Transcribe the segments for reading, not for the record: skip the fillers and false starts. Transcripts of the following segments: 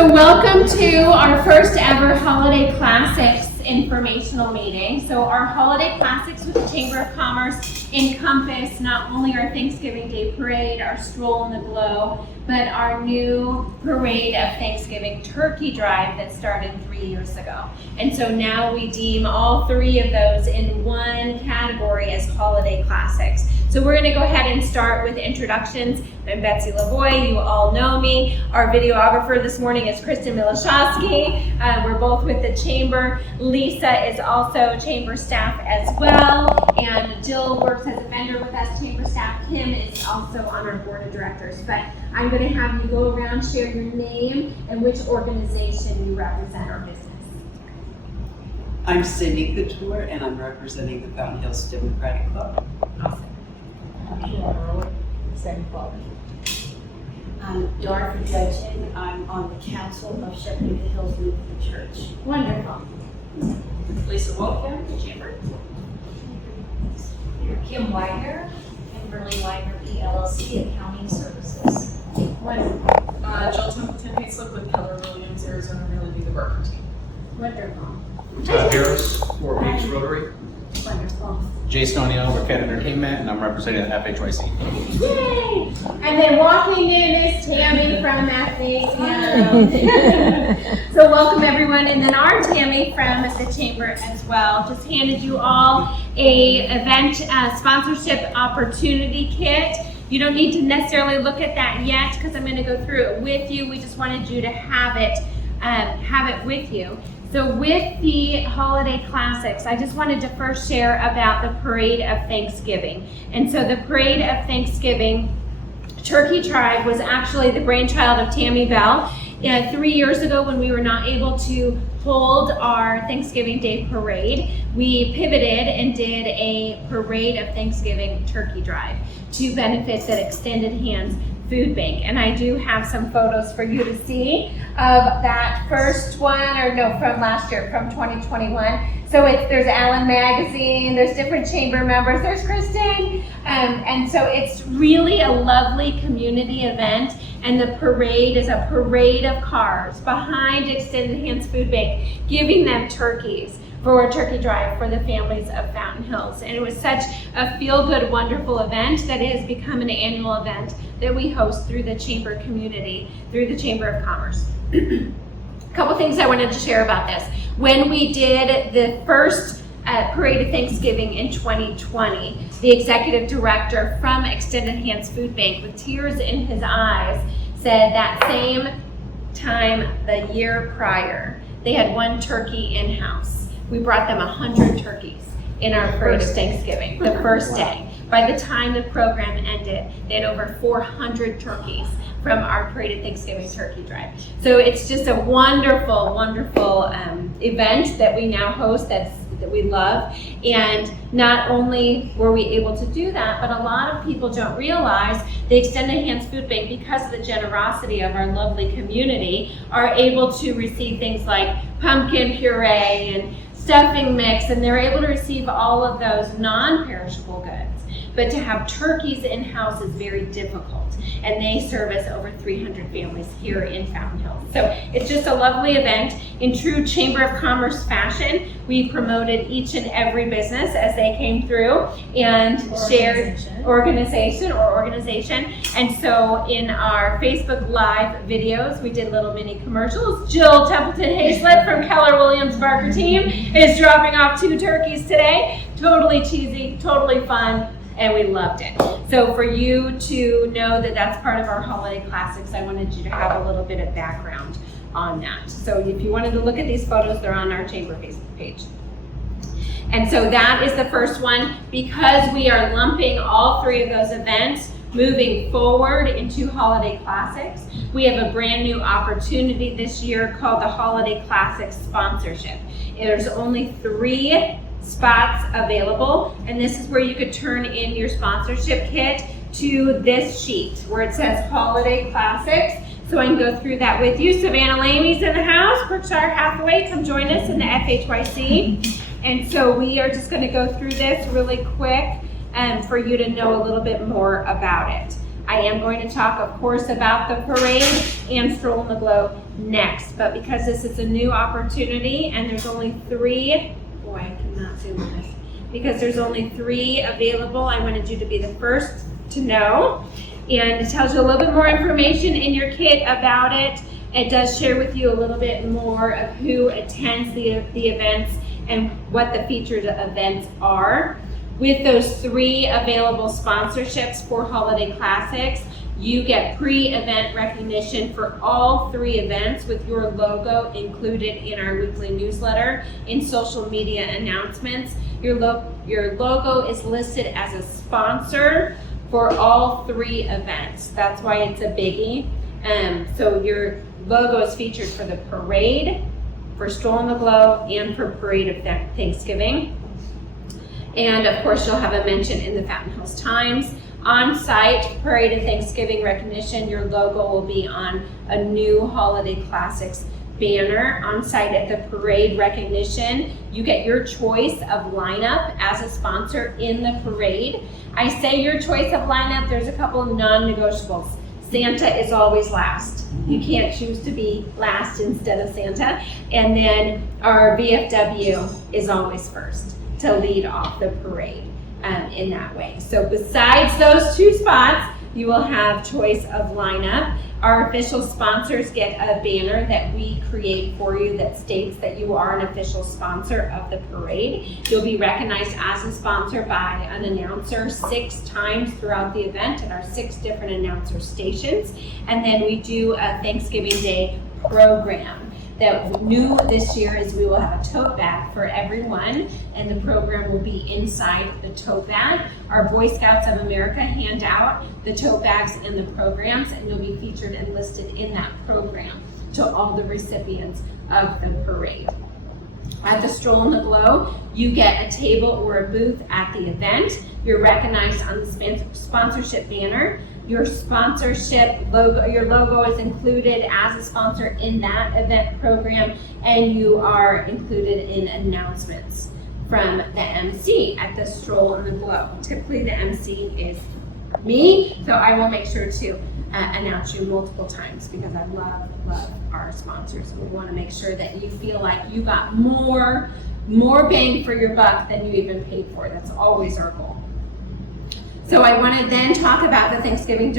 So welcome to our first ever Holiday Classics informational meeting. So our Holiday Classics with the Chamber of Commerce encompass not only our Thanksgiving Day Parade, our Stroll in the Glow, but our new Parade of Thanksgiving Turkey Drive that started 3 years ago. And so now we deem all three of those in one category as Holiday Classics. So we're going to go ahead and start with introductions. I'm Betsy Lavoie. You all know me. Our videographer this morning is Kristen Milashowski. We're both with the Chamber. Lisa is also Chamber staff as well. And Jill works as a vendor with us, Chamber staff. Kim is also on our board of directors. But I'm going to have you go around, share your name and which organization you represent or business. I'm Cindy Couture, and I'm representing the Fountain Hills Democratic Club. Awesome. I'm Dorothy Judson. I'm on the Council of Shepherding the Hills Lutheran Church. Wonderful. Lisa Wolfgang, the Chamber. Kim Wagner, Kimberly Wagner, PLLC, Accounting Services. Wonderful. Jill Templeton Hayslip with Keller Williams, Arizona Realty, the Barker team. Wonderful. Todd Harris, Fort Meeks Rotary. Wonderful. Jason O'Neill with Cat Entertainment, and I'm representing the FHYC. Yay! And then walking in is Tammy from FACM. So welcome everyone, and then our Tammy from the Chamber as well. Just handed you all a event sponsorship opportunity kit. You don't need to necessarily look at that yet because I'm going to go through it with you. We just wanted you to have it with you. So with the Holiday Classics, I just wanted to first share about the Parade of Thanksgiving. And so the Parade of Thanksgiving Turkey Drive was actually the brainchild of Tammy Bell. 3 years ago, when we were not able to hold our Thanksgiving Day Parade, we pivoted and did a Parade of Thanksgiving Turkey Drive to benefit that Extended Hands Food Bank. And I do have some photos for you to see of that first one, from last year, from 2021. So there's Allen Magazine, there's different chamber members, there's Kristen. And so it's really a lovely community event. And the parade is a parade of cars behind Extended Hands Food Bank, giving them turkeys for a turkey drive for the families of Fountain Hills. And it was such a feel-good, wonderful event that it has become an annual event that we host through the Chamber community, through the Chamber of Commerce. A couple things I wanted to share about this. When we did the first Parade of Thanksgiving in 2020, the executive director from Extended Hands Food Bank, with tears in his eyes, said that same time the year prior, they had one turkey in-house. We brought them 100 turkeys in our Parade of Thanksgiving, the first day. By the time the program ended, they had over 400 turkeys from our Parade of Thanksgiving Turkey Drive. So it's just a wonderful, wonderful event that we now host that we love. And not only were we able to do that, but a lot of people don't realize the Extended Hands Food Bank, because of the generosity of our lovely community, are able to receive things like pumpkin puree and stuffing mix, and they're able to receive all of those non-perishable goods. But to have turkeys in-house is very difficult, and they service over 300 families here in Fountain Hills. So it's just a lovely event. In true Chamber of Commerce fashion, we promoted each and every business as they came through and shared organization. And so in our Facebook Live videos, we did little mini commercials. Jill Templeton Hayslip from Keller Williams Barker team is dropping off 2 turkeys today. Totally cheesy, totally fun. And we loved it. So for you to know that that's part of our Holiday Classics, I wanted you to have a little bit of background on that. So if you wanted to look at these photos, they're on our Chamber Facebook page. And so that is the first one. Because we are lumping all 3 of those events moving forward into Holiday Classics, we have a brand new opportunity this year called the Holiday Classics Sponsorship. There's only 3 spots available, and this is where you could turn in your sponsorship kit to this sheet where it says Holiday Classics. So I can go through that with you. Savannah Lamey's in the house, Berkshire Hathaway, come join us in the FHYC. And so we are just going to go through this really quick for you to know a little bit more about it. I am going to talk, of course, about the Parade and Stroll in the Glow next. But because this is a new opportunity and there's only 3, boy, I cannot zoom on this. Because there's only 3 available, I wanted you to be the first to know. And it tells you a little bit more information in your kit about it. It does share with you a little bit more of who attends the events and what the featured events are. With those 3 available sponsorships for Holiday Classics, you get pre-event recognition for all 3 events with your logo included in our weekly newsletter, in social media announcements. Your logo is listed as a sponsor for all 3 events. That's why it's a biggie. So your logo is featured for the Parade, for Stroll in the Glow, and for Parade of Thanksgiving. And of course, you'll have a mention in the Fountain Hills Times. On-site Parade and Thanksgiving recognition, your logo will be on a new Holiday Classics banner. On-site at the Parade recognition, you get your choice of lineup as a sponsor in the Parade. I say your choice of lineup, there's a couple of non-negotiables. Santa is always last. You can't choose to be last instead of Santa. And then our VFW is always first to lead off the parade in that way. So besides those 2 spots, you will have choice of lineup. Our official sponsors get a banner that we create for you that states that you are an official sponsor of the parade. You'll be recognized as a sponsor by an announcer 6 times throughout the event at our 6 different announcer stations. And then we do a Thanksgiving Day program. That new this year is we will have a tote bag for everyone, and the program will be inside the tote bag. Our Boy Scouts of America hand out the tote bags and the programs, and you'll be featured and listed in that program to all the recipients of the parade. At the Stroll in the Glow, you get a table or a booth at the event. You're recognized on the sponsorship banner. Your sponsorship logo, your logo is included as a sponsor in that event program, and you are included in announcements from the MC at the Stroll in the Glow. Typically the MC is me, so I will make sure to announce you multiple times because I love our sponsors. We want to make sure that you feel like you got more bang for your buck than you even paid for. That's always our goal. So I want to then talk about the Thanksgiving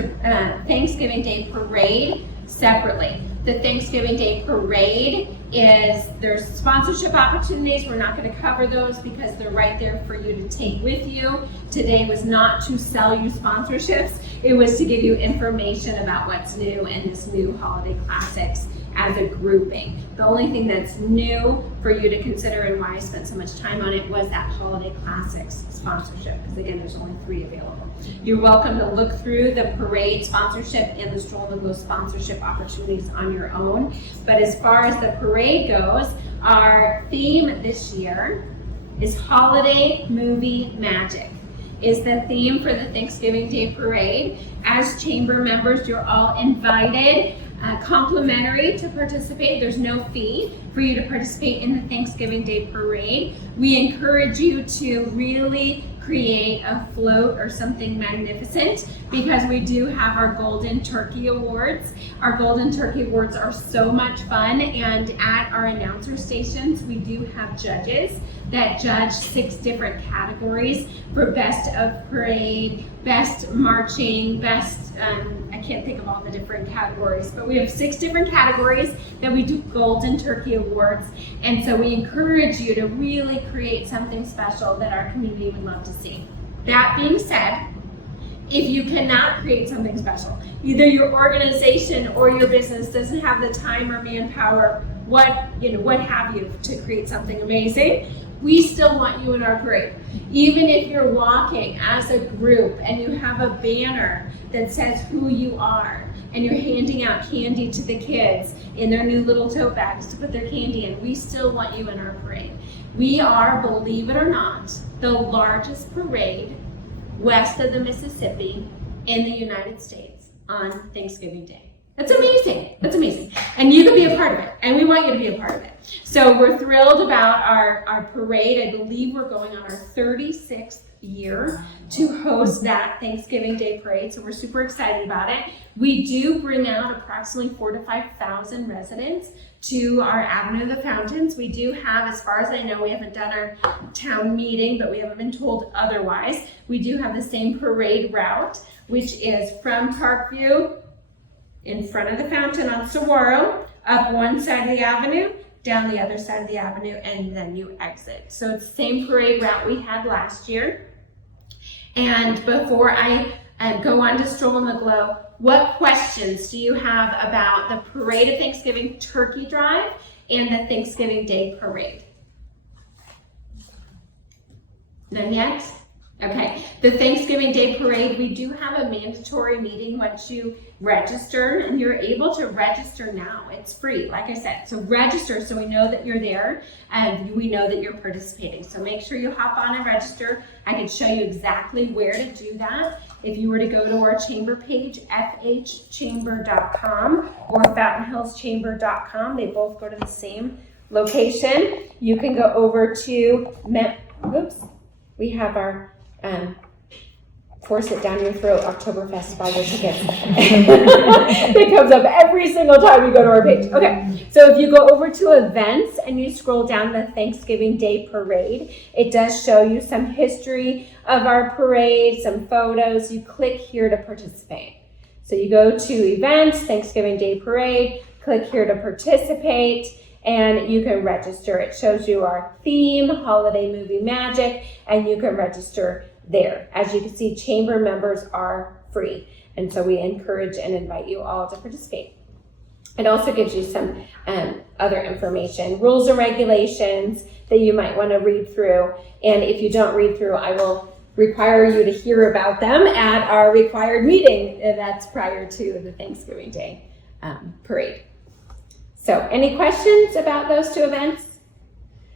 Day Parade separately. The Thanksgiving Day Parade there's sponsorship opportunities. We're not going to cover those because they're right there for you to take with you. Today was not to sell you sponsorships. It was to give you information about what's new in this new Holiday Classics as a grouping. The only thing that's new for you to consider and why I spent so much time on it was that Holiday Classics sponsorship, because again, there's only 3 available. You're welcome to look through the parade sponsorship and the Stroll in the Glow sponsorship opportunities on your own. But as far as the parade goes, our theme this year is Holiday Movie Magic. Is the theme for the Thanksgiving Day Parade. As chamber members, you're all invited, complimentary to participate. There's no fee for you to participate in the Thanksgiving Day Parade. We encourage you to really create a float or something magnificent because we do have our Golden Turkey Awards. Our Golden Turkey Awards are so much fun, and at our announcer stations, we do have judges that judge 6 different categories for best of parade, best marching, best, I can't think of all the different categories, but we have 6 different categories that we do Golden Turkey Awards. And so we encourage you to really create something special that our community would love to see. That being said, if you cannot create something special, either your organization or your business doesn't have the time or manpower, what have you, to create something amazing, we still want you in our parade. Even if you're walking as a group and you have a banner that says who you are, and you're handing out candy to the kids in their new little tote bags to put their candy in, we still want you in our parade. We are, believe it or not, the largest parade west of the Mississippi in the United States on Thanksgiving Day. That's amazing. That's amazing. And you can be a part of it, and we want you to be a part of it. So we're thrilled about our parade. I believe we're going on our 36th year to host that Thanksgiving Day parade. So we're super excited about it. We do bring out approximately 4,000 to 5,000 residents to our Avenue of the Fountains. We do have, as far as I know, we haven't done our town meeting, but we haven't been told otherwise. We do have the same parade route, which is from Parkview in front of the fountain on Saguaro, up one side of the avenue, down the other side of the avenue, and then you exit. So it's the same parade route we had last year. And before I go on to Stroll in the Glow, what questions do you have about the Parade of Thanksgiving Turkey Drive and the Thanksgiving Day Parade? None yet? Okay, the Thanksgiving Day Parade, we do have a mandatory meeting once you register, and you're able to register now. It's free, like I said. So register so we know that you're there and we know that you're participating. So make sure you hop on and register. I can show you exactly where to do that. If you were to go to our chamber page, fhchamber.com or fountainhillschamber.com, they both go to the same location. You can go over to, we have our force it down your throat Oktoberfest buy the tickets. It comes up every single time you go to our page. Okay, so if you go over to events and you scroll down the Thanksgiving Day Parade, it does show you some history of our parade, some photos. You click here to participate. So you go to events, Thanksgiving Day Parade, click here to participate, and you can register. It shows you our theme, holiday movie magic, and you can register there. As you can see, chamber members are free, and so we encourage and invite you all to participate. It also gives you some other information, rules and regulations that you might want to read through, and if you don't read through, I will require you to hear about them at our required meeting that's prior to the Thanksgiving Day parade. So any questions about those two events?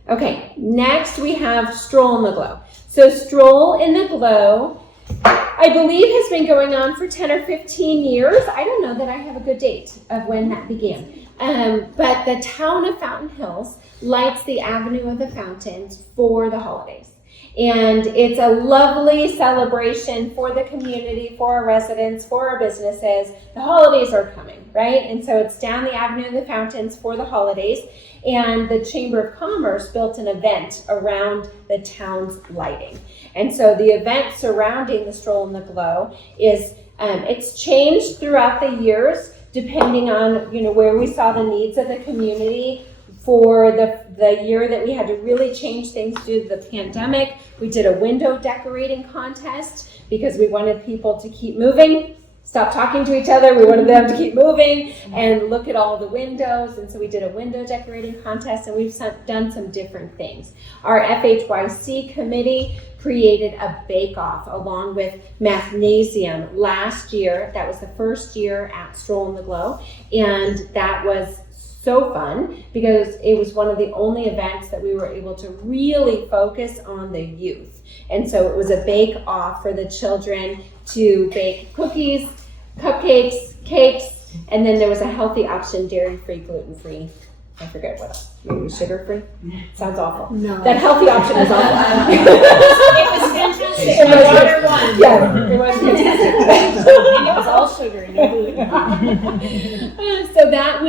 Okay, next we have Stroll in the Glow. So Stroll in the Glow, I believe has been going on for 10 or 15 years. I don't know that I have a good date of when that began. But the town of Fountain Hills lights the Avenue of the Fountains for the holidays. And it's a lovely celebration for the community, for our residents, for our businesses. The holidays are coming, right? And so it's down the Avenue of the Fountains for the holidays. And the Chamber of Commerce built an event around the town's lighting. And so the event surrounding the Stroll in the Glow is, it's changed throughout the years, depending on, where we saw the needs of the community. For the year that we had to really change things due to the pandemic, we did a window decorating contest because we wanted people to keep moving, stop talking to each other. We wanted them to keep moving and look at all the windows. And so we did a window decorating contest, and we've done some different things. Our FHYC committee created a bake-off along with Mathnasium last year. That was the first year at Stroll in the Glow, and that was so fun because it was one of the only events that we were able to really focus on the youth. And so it was a bake-off for the children to bake cookies, cupcakes, cakes, and then there was a healthy option, dairy-free, gluten-free. I forget what else. Maybe sugar-free? Sounds awful. No. That healthy option is awful. It was fantastic. It was water one. Yeah, it was fantastic. And it was all sugar and no gluten. So that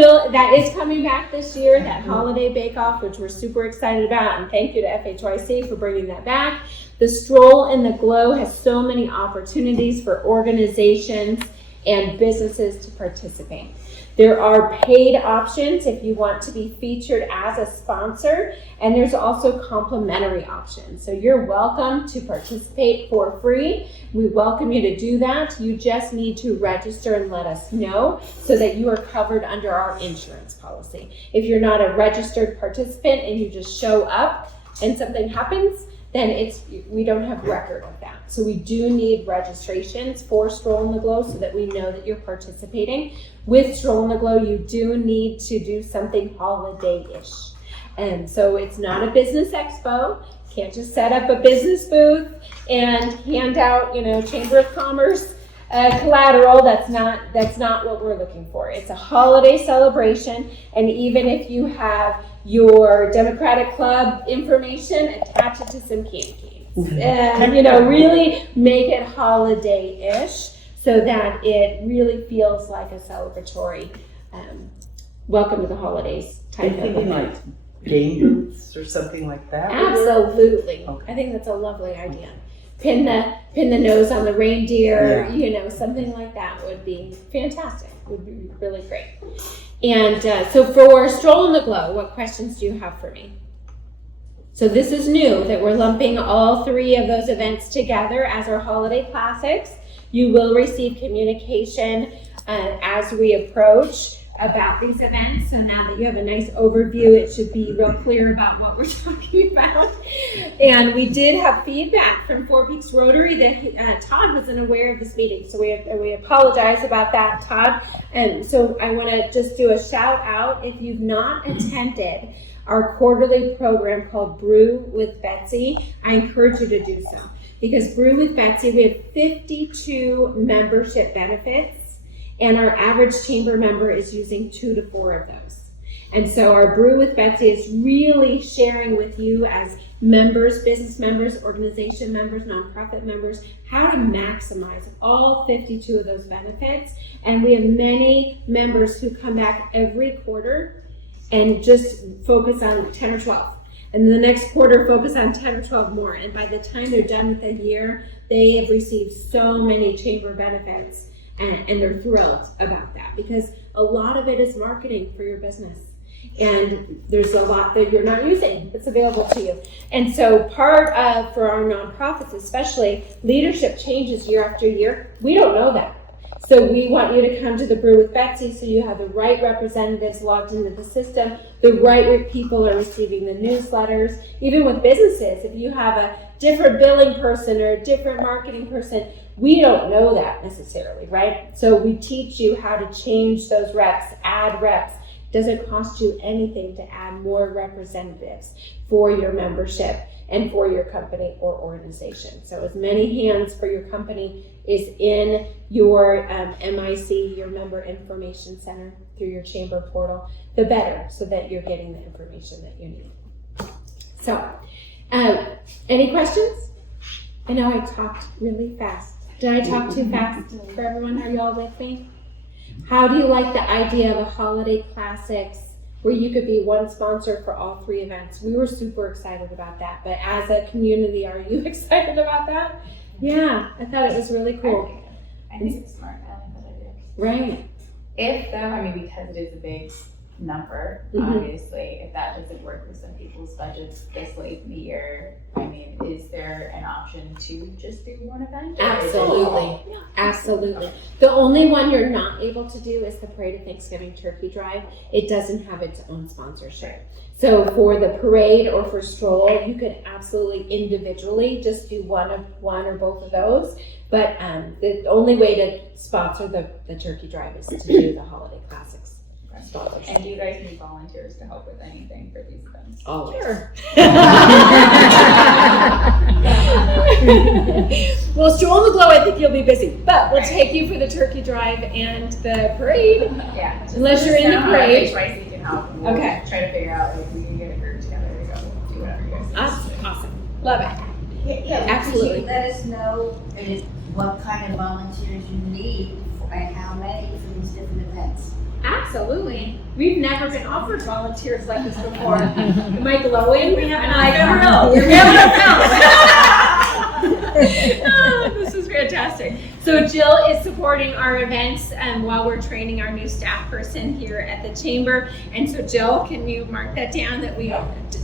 is coming back this year, that holiday bake-off, which we're super excited about, and thank you to FHYC for bringing that back. The Stroll in the Glow has so many opportunities for organizations and businesses to participate. There are paid options if you want to be featured as a sponsor, and there's also complimentary options. So you're welcome to participate for free. We welcome you to do that. You just need to register and let us know so that you are covered under our insurance policy. If you're not a registered participant and you just show up and something happens, then we don't have record of that. So we do need registrations for Stroll in the Glow so that we know that you're participating. With Stroll in the Glow, you do need to do something holiday-ish. And so it's not a business expo. You can't just set up a business booth and hand out, Chamber of Commerce collateral. That's not what we're looking for. It's a holiday celebration, and even if you have your Democratic Club information, attach it to some candy canes. Really make it holiday-ish so that it really feels like a celebratory welcome to the holidays type of Thinking event. like game booths or something like that? Absolutely. Okay. I think that's a lovely idea. Pin the nose on the reindeer, Yeah. something like that would be fantastic. Would be really great. And so for Stroll in the Glow, what questions do you have for me? So this is new, that we're lumping all three of those events together as our holiday classics. You will receive communication as we approach about these events. So now that you have a nice overview, it should be real clear about what we're talking about. And we did have feedback from Four Peaks Rotary that Todd wasn't aware of this meeting. So we apologize about that, Todd. And so I want to just do a shout out. If you've not attended our quarterly program called Brew with Betsy, I encourage you to do so. Because Brew with Betsy, we have 52 membership benefits. And our average chamber member is using 2 to 4 of those. And so our Brew with Betsy is really sharing with you as members, business members, organization members, nonprofit members, how to maximize all 52 of those benefits. And we have many members who come back every quarter and just focus on 10 or 12. And the next quarter, focus on 10 or 12 more. And by the time they're done with the year, they have received so many chamber benefits. And they're thrilled about that because a lot of it is marketing for your business. And there's a lot that you're not using that's available to you. And so part of, for our nonprofits especially, leadership changes year after year. We don't know that. So we want you to come to the Brew with Betsy so you have the right representatives logged into the system, the right people are receiving the newsletters. Even with businesses, if you have a different billing person or a different marketing person, we don't know that necessarily, right? So we teach you how to change those reps, add reps. It doesn't cost you anything to add more representatives for your membership and for your company or organization. So as many hands for your company is in your MIC, your Member Information Center, through your chamber portal, the better, so that you're getting the information that you need. So, any questions? I know I talked really fast. Did I talk too fast for everyone? Are you all with me? How do you like the idea of a holiday classics where you could be one sponsor for all three events? We were super excited about that, but as a community, are you excited about that? Yeah, I thought it was really cool. I think it's smart. I like that idea. Right. If though, I mean, because it is a big number, obviously, if that doesn't work with some people's budgets this late in the year, I mean, is there an option to just do one event? Absolutely. Absolutely. The only one you're not able to do is the Parade of Thanksgiving Turkey Drive. It doesn't have its own sponsorship. So for the parade or for Stroll, you could absolutely individually just do one or both of those. But the only way to sponsor the Turkey Drive is to do the Holiday Classics. And do you guys need volunteers to help with anything for these events? Always. Sure. Well, Stroll in the Glow, I think you'll be busy, but we'll take you for the Turkey Drive and the parade. Yeah. Unless you're in the parade. HYC can help. We'll Okay. try to figure out if we can get a group together to go do whatever you guys do. Awesome. Love it. Yeah, Absolutely. could you let us know what kind of volunteers you need and how many for these different events? Absolutely. We've never been offered volunteers like this before. Am I glowing? We haven't. I never know. We haven't. This is fantastic. So Jill is supporting our events while we're training our new staff person here at the chamber. And so Jill, can you mark that down that we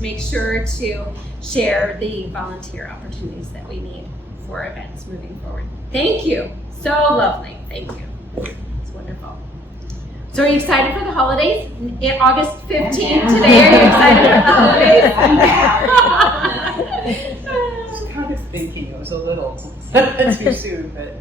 make sure to share the volunteer opportunities that we need for events moving forward. Thank you. So lovely. Thank you. It's wonderful. So are you excited for the holidays? August 15th today, are you excited for the holidays? I was kind of thinking it was a little too soon, but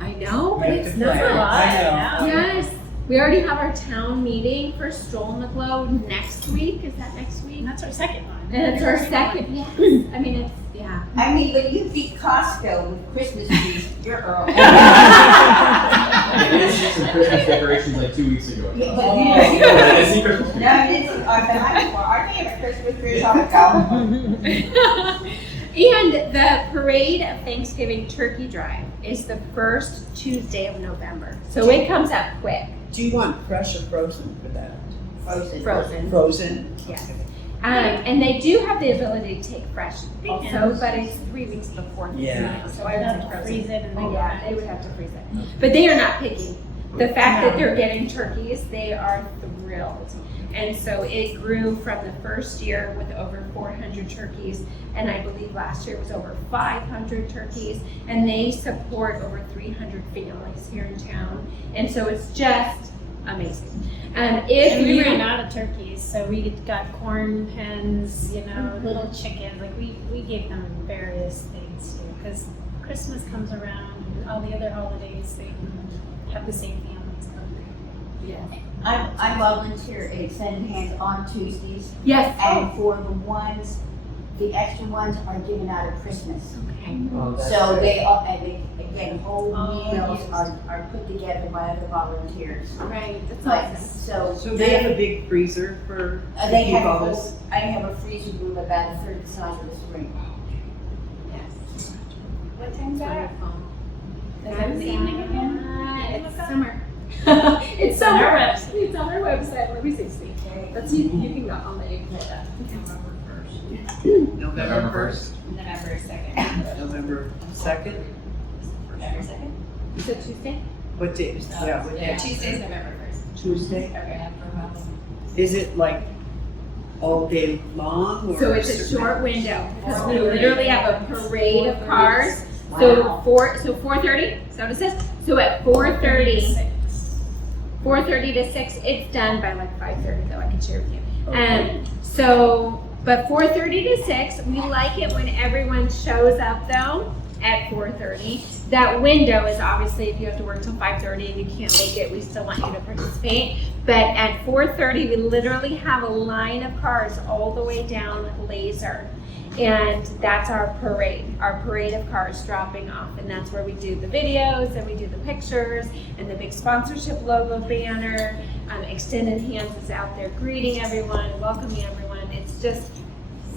I know, but we have it's to not. plan. I know. Yes. We already have our town meeting for Stroll in the Glow next week. Is that next week? That's our second one. And it's our second, yes. I mean, it's, yeah. I mean, when you beat Costco with Christmas trees, you're early. They did see some Christmas decorations like 2 weeks ago. Yeah, but I see Christmas trees. No, it's our favorite Christmas trees on the go. And the Parade of Thanksgiving Turkey Drive is the first Tuesday of November. So it comes up quick. Do you want fresh or frozen for that? Frozen. Frozen? Yes. And they do have the ability to take fresh also, but it's 3 weeks before. Yeah. So I would say frozen. Freeze it and then Yeah, they would have to freeze it. But they are not picky. The fact that they're getting turkeys, they are thrilled. And so it grew from the first year with over 400 turkeys, and I believe last year was over 500 turkeys, and they support over 300 families here in town. And so it's just amazing. If And we you ran out of turkeys, so we got corn hens, little chickens. Like we gave them various things too, because Christmas comes around and all the other holidays, they have the same families come. I volunteer at Extended Hands on Tuesdays, yes, and for the extra ones are given out at Christmas. Oh, that's So great. they are, and they, again, whole Oh, meals yes. are put together by other volunteers. right, that's Like, awesome. so They have a big freezer for to they keep have all a this. whole, I have a freezer room about a third the size of this room. What time's that? Is that in the evening again? It's summer. it's It's on summer. our website. It's on our website. Let me see. Let's see. You can go. I'll let you play that. November 1st, November 2nd. November 2nd. November 2nd? You said Tuesday? What day? Yeah, what day? Tuesday's November 1st. Tuesday. Okay. Is it like all day long? Or So it's a certain short hours? window because we literally have a parade of cars. So 4:30. Is that what it says? So at 4:30. 4:30 to 6, it's done by like 5:30 though, I can share with you. But 4:30 to 6, we like it when everyone shows up though at 4:30. That window is obviously if you have to work till 5:30 and you can't make it, we still want you to participate. But at 4:30, we literally have a line of cars all the way down Laser. And that's our parade of cars dropping off. And that's where we do the videos and we do the pictures and the big sponsorship logo banner. Extended Hands is out there greeting everyone, welcoming everyone. It's just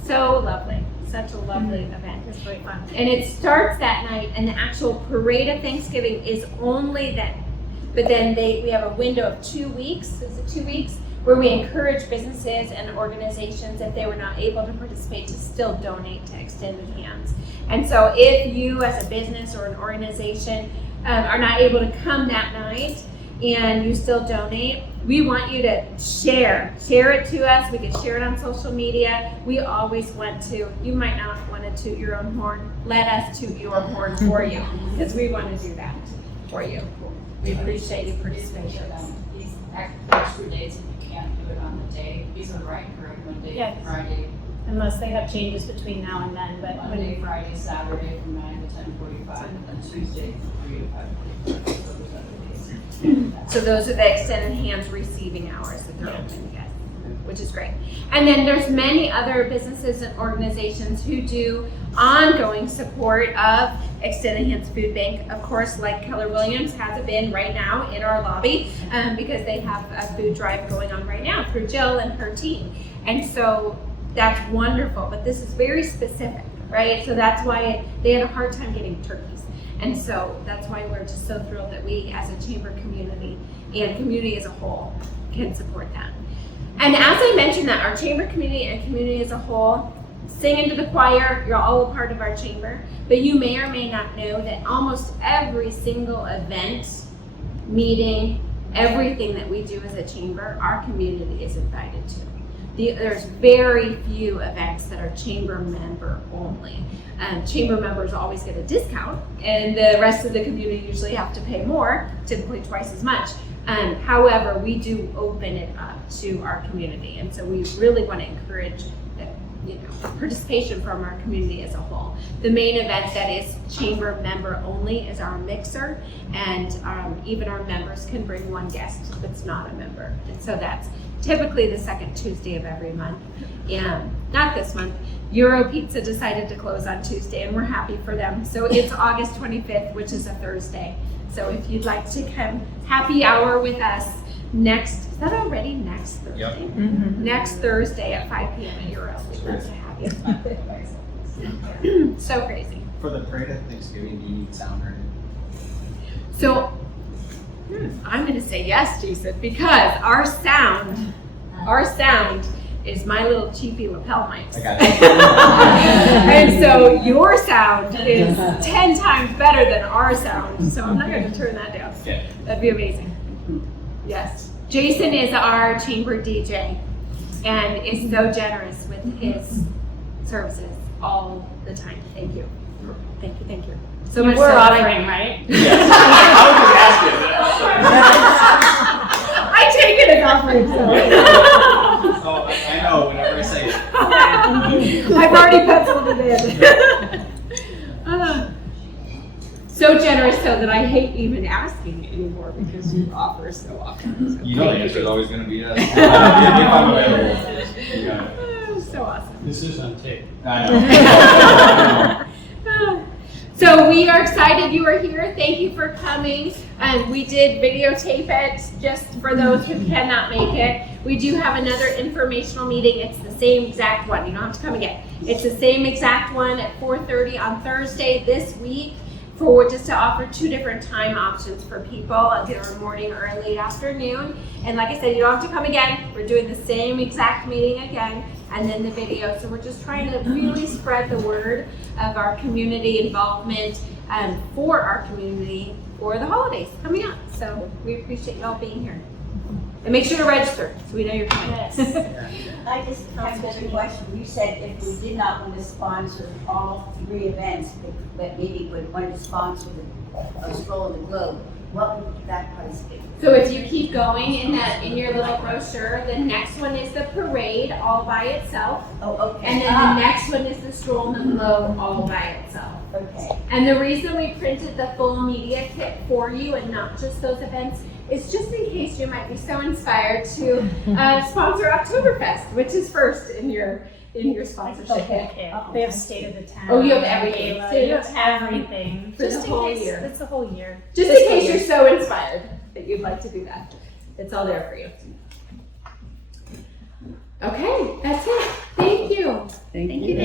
so lovely. Such a lovely event. It's really fun. And it starts that night, and the actual Parade of Thanksgiving is only then. But then we have a window of 2 weeks. Is it 2 weeks? Where we encourage businesses and organizations, if they were not able to participate, to still donate to Extended Hands. And so if you as a business or an organization are not able to come that night and you still donate, we want you to share it to us. We can share it on social media. We always want to, you might not want to toot your own horn, let us toot your horn for you, because we want to do that for you. We appreciate your participation. These extra days, if you can't do it on the day, these are right, correct, Monday, Yes. Friday, Unless they have changes between now and then, but Monday, Friday, Saturday from 9 to 10:45, and then Tuesday from 3 to 5:45. Those are the days. So those are the Extended Hands receiving hours that they're open, yes, which is great. And then there's many other businesses and organizations who do ongoing support of Extended Hands Food Bank. Of course, like Keller Williams has a bin right now in our lobby because they have a food drive going on right now through Jill and her team. And so that's wonderful, but this is very specific, right? So that's why they had a hard time getting turkeys. And so that's why we're just so thrilled that we as a chamber community and community as a whole can support that. And as I mentioned that our chamber community and community as a whole sing into the choir, you're all a part of our chamber, but you may or may not know that almost every single event, meeting, everything that we do as a chamber, our community is invited to. There's very few events that are chamber member only. Chamber members always get a discount, and the rest of the community usually have to pay more, typically twice as much. However, we do open it up to our community, and so we really want to encourage participation from our community as a whole. The main event that is chamber member only is our mixer, and even our members can bring one guest that's not a member. And so that's typically the second Tuesday of every month. Not this month. Euro Pizza decided to close on Tuesday, and we're happy for them. So it's August 25th, which is a Thursday. So if you'd like to come happy hour with us is that already next Thursday? Yep. Next Thursday at 5 p.m. at Euro. We'd love to have you. So crazy. For the parade at Thanksgiving, do you need sound or anything? So I'm going to say yes, Jason, because our sound is my little cheapy lapel mics. I got it. And so your sound is 10 times better than our sound. So I'm not going to turn that down. Okay. That'd be amazing. Yes. Jason is our chamber DJ and is so generous with his services all the time. Thank you. Thank you. Thank you. So much We're so that offering, right? Yes. I take it as offering. So. Oh, I know, whenever I say it. I've already penciled it in. So generous so that I hate even asking anymore because you offer so often. So You know the answer is always gonna be yes. If I'm available. You got it. So awesome. This is on tape. I know. So we are excited you are here. Thank you for coming. We did videotape it just for those who cannot make it. We do have another informational meeting. It's the same exact one. You don't have to come again. It's the same exact one at 4:30 on Thursday this week for just to offer 2 different time options for people, either morning or late afternoon. And like I said, you don't have to come again. We're doing the same exact meeting again and then the video. So we're just trying to really spread the word of our community involvement for our community for the holidays coming up. So we appreciate y'all being here. And make sure to register so we know you're coming. I just have a question. You said if we did not want to sponsor all 3 events, that maybe would want to sponsor a stroll of the globe, what would that price be? So if you keep going in your little brochure, the next one is the parade all by itself. Oh, okay. And then the next one is the stroll in the globe all by itself. Okay. And the reason we printed the full media kit for you and not just those events is just in case you might be so inspired to sponsor Oktoberfest, which is first in your sponsorship kit. Okay. They have state of the town. Oh, you have everything. gala, So you you have have everything. for the Just in whole case, year. it's the whole year. Just in case you're so inspired that you'd like to do that. It's all there for you. Okay, that's it. Thank you. Thank Thank you. you.